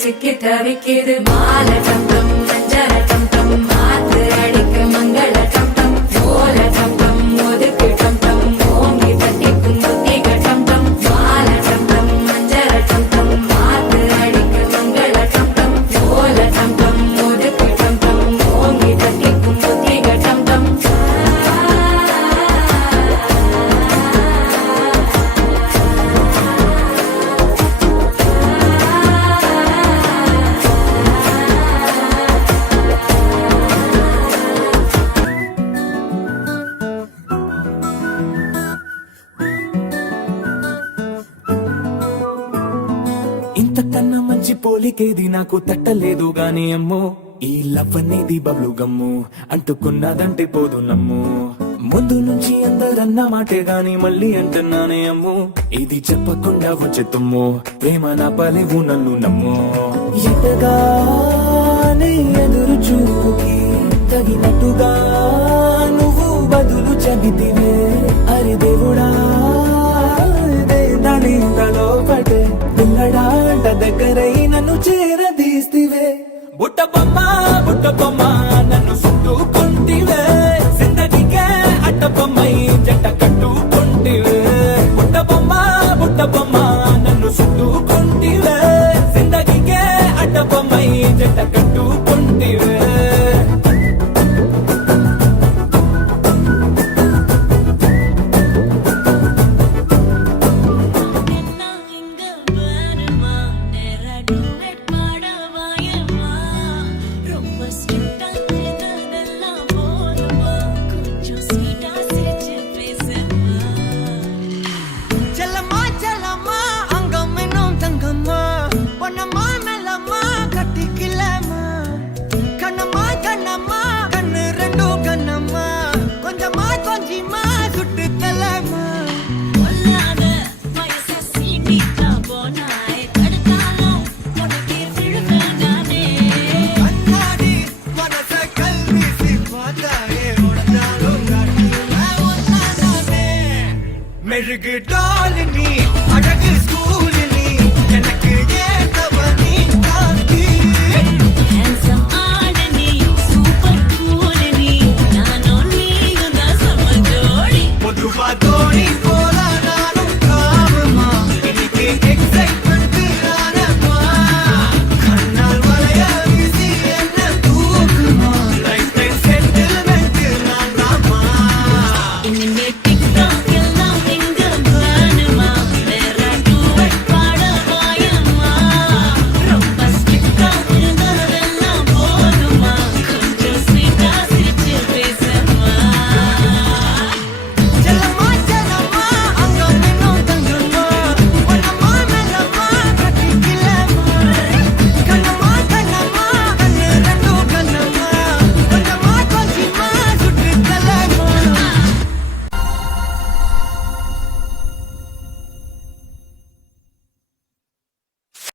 சிக்கி தவிக்கிது மால டம் டம் மஞ்சள டம் டம் மாத்து அடிக்க மங்கள டம் டம் ஓல டம் டம் ஒதுக்கு டம் டம் ஓங்கி தட்டிக்கும் புத்திக டம் டம் மால டம் டம் மஞ்சள டம் டம் மாத்து அடிக்க மங்கள டம் டம் ஓல டம் டம் ஒதுக்கு டம் டம் ஓங்கி தட்டிக்கும் புத்திக டம் டம் ఇంతకన్నా మంచి పోలికేది నాకు తట్టలేదు గాని అమ్మో ఈ లవ్ అనేది బబ్లు గమ్ము అంటుకున్నదంటే పోదు నమ్ము ముందు నుంచి అందరన్న మాటే గాని మళ్ళీ అంటున్నానే అమ్ము ఇది చెప్పకుండా వచ్చే తుమ్ము ప్రేమ నా పలేవు నన్ను నమ్ము ఎటగానే ఎదురు చూపుకి తగినట్టుగా నువ్వు బదులు చెబితివే అరే దేవుడా దానిలో పడే పిల్లడాంట దగ్గరై నన్ను చేరదీస్తివే బుట్ట బొమ్మ నన్ను చుట్టుకుంటివే జిందగీకే అట్ట బొమ్మై జంట కట్టుకుంటివే బుట్ట బొమ్మ నన్ను చుట్టుకుంటివే జిందగీకే అట్ట బొమ్మై జంట కట్టుకుంటివే மெழுகு